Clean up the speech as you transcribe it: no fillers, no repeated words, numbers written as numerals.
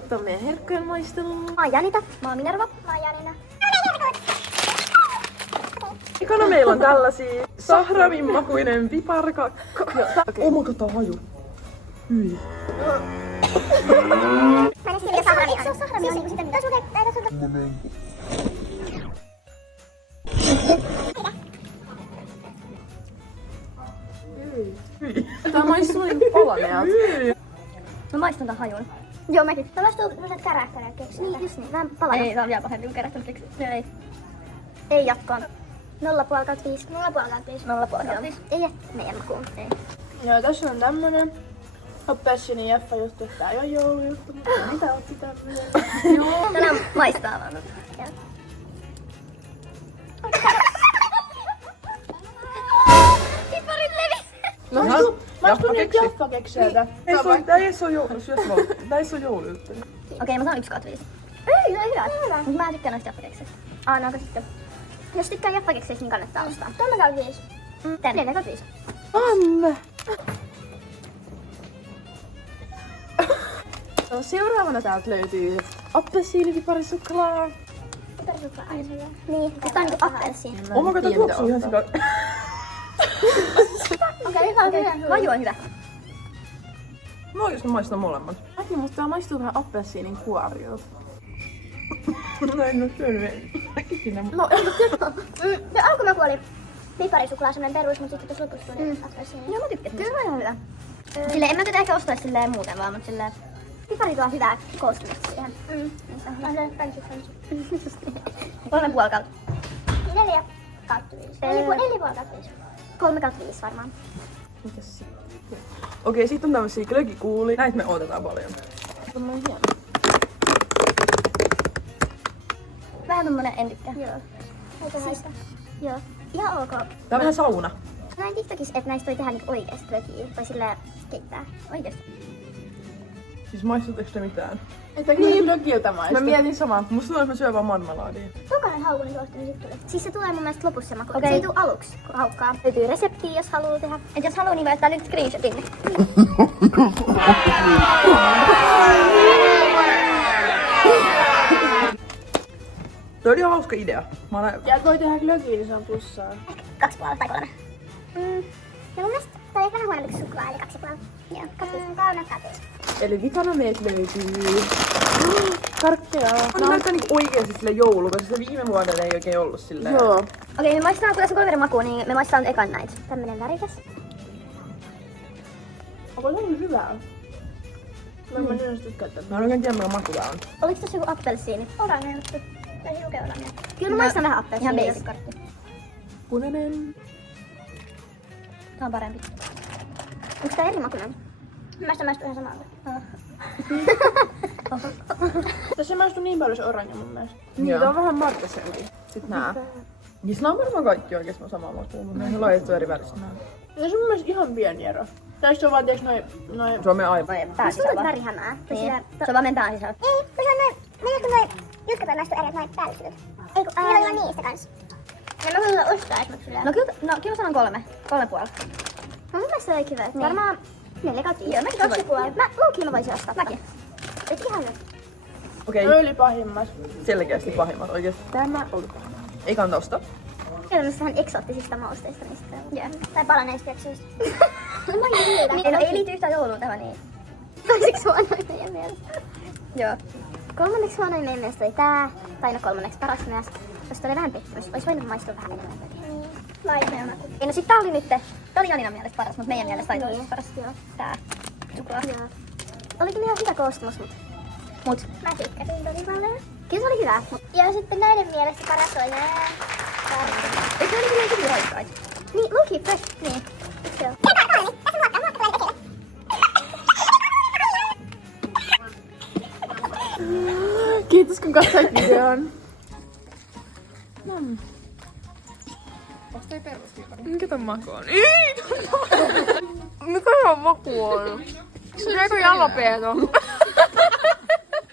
katsoa meidän herkkujen maistelua. Mä oon Janita. Mä oon Minerva. Mä oon Janina. Ekana meillä on tällaisia sahravin makuinen piparkakko. Oh my god, tää on haju. Hyi. Mä en tiedä sahravi on. Se on sahravi on niinku sitä mitä. Tää sulta. Tää maistuu niinku palaneelta. Mä maistan tän hajun. Joo mäkin. Tää maistuu sellaiset kärähtäneet keksi. Niin just niin, vähän palaneelta. Ei, tää on vielä pahempi kuin kärähtäneet keksi. Ei. Ei jatkoon. 0,5/5. 0,5/5. 0,5/5. Ei jää meidän makuun. Ei. Joo, tässä on tämmönen appelsini Jeffa juttu, että tää ei oo joulujuttu, mutta mitä otti tämmönen? Joo. Tänään maistaa vaan. Piparit levis! Maistuu nyt Jeffa-kekseiltä. Tää ei oo joulujuttu. Okei, mä saan 1/5. Ei, se on hyvä. Mut mä tykkään noista jaffakekseistä. No sitten. Jos tykkää jaffakekseistä, niin kannattaa ostaa. 3/5. 4/5. Anne! Seuraavana täältä löytyy appelsiinipiparisuklaa. Piparisuklaa, aina se hyvä. Niin, tää on niinku appelsiini. Oh my god, tää tuoksuu ihan sika. Okei, hyvä on hyvä. Haju on hyvä. Mä oikeesti maistan molemmat. Mäkin, musta tää maistuu vähän appelsiinin kuorilta. No en oo syönyt ikinä. No, en tiedä. Se alkumaku oli piparisuklaa, semmonen perus, mut sitten tuossa lopussa tuli appelsiini. Joo, mä tykkäsin. Kyllä on ihan hyvä. Silleen, en mä tätä ehkä ostaisi silleen muuten vaan, mut silleen piparit on hyvää koostumusta siihen. Niin se on hyvä. On se fancy. 3,5 kautta. 4/5. 4,5/5. 3/5 varmaan. Mitäs sitten? Okei, sit on tämmösiä glögikuulia. Näitä me odotetaan paljon. Tommonen hieno. Vähän tommonen en tykkää. Joo. Eikö haista? Joo. Ihan ok. Tää on vähän sauna. Näin TikTokissa, että näistä voi tehdä niinku oikeesti glögiä. Tai silleen keittää. Oikeesti. Siis maistutteko te mitään? Että kyllä glögiltä Mä maistuu. mietin samaa. Musta tuntuu, että mä syön vaan marmelaadia. Jokainen haukun suosittu, niin sit tulee. Siis se tulee mun mielestä lopussa se maku. Se ei tuu aluksi, kun haukkaa. Löytyy reseptiä, jos haluu tehdä. Et jos haluu, niin voi ottaa nyt screenshotin. Toi oli ihan hauska idea. Mä olen... Ja voi tehdä glögiä, niin se on plussaa. 2,5 tai 3. Ja mun mielestä tää oli vähän huonompi kuin suklaa, eli 2,5. Joo, 2,5 kauna katus. Eli vikana meiltä löytyy... Karkkeja. On näyttää niinku oikeesti sille joulu, koska se viime vuodella ei oikein ollut silleen. Joo. Okei, me maistetaan, kun tässä on 3 eri makua, niin me maistetaan ekan näitä. Tämmönen värikäs. Onko se on hyvää? Mä en yleensä tykkää tätä. Mä en oikein tiedä, mikä maku tää on. Oliks tossa joku appelsiini? Orange juttu. Tai lukee orange. Kyllä mä maistan vähän appelsiini. Ihan basic kortti. Punainen. Tää on parempi. Onks tää eri makuinen? Mä maistuu ihan samalta. Tässä maistuu niin paljon se orange mun mielestä. Niin, tää on vähän markkaselti. Sit nää. Niin nää on varmaan kaikki oikeesti samaa makua, mutta ne on laitettu eri väristä nää. No se on mun mielestä ihan pieni ero. Tai se on vaan tiiäks noin... Se on meidän aivan. Tää on värihämää. Niin. Se on vaan meidän pään sisällä. Ei, kun se on noin... Meillä kun noi jutkat on maistuu eri, noin päällystyt. Ei kun, meillä on niistä kans. Ja mä haluan ostaa esimerkiksi. No kyllä mä sanon 3. 3,5. No mun mielestä se oli kiva. Niin. Varmaan 4/5. Joo, mäkin 2,5. Mä voisin ostaa. Mäkin. Et ihan hyvä. Okei, Noi oli pahimmat. selkeästi pahimmat oikeesti. Tämä oli pahimmat. Ei kannata ostaa. Tällaisista vähän eksoottisista mausteista niistä. Joo. Tai palaneista jaksoista. Ei liity yhtään jouluun tämä niin. Toiseksi huonoin meidän mielestä. Joo. Kolmanneksi huonoin meidän mielestä oli tää. Tai no kolmanneksi paras myös. Koska oli vähän pettymys. Ois voinut maistua vähän enemmän. Laimea. Ei no sit tää oli nyt. Tää oli Janinan mielestä paras, mut meidän mielestä oli toisesta paras. Joo. Tää. Suklaa. Joo. Olikin ihan hyvä koostumus, mut mä tykkäsin tosi paljon. Kyllä se oli hyvä. Ja sitten näiden mielestä paras oli nää. Eikö ne oli kyllä raikkaita? Niin, Lucky Fresh. Niin. Eikö se oo? Kiitos kun katsoit videon. Mikä tän maku on? Mikä se on maku on? Se on aika jalapeeto.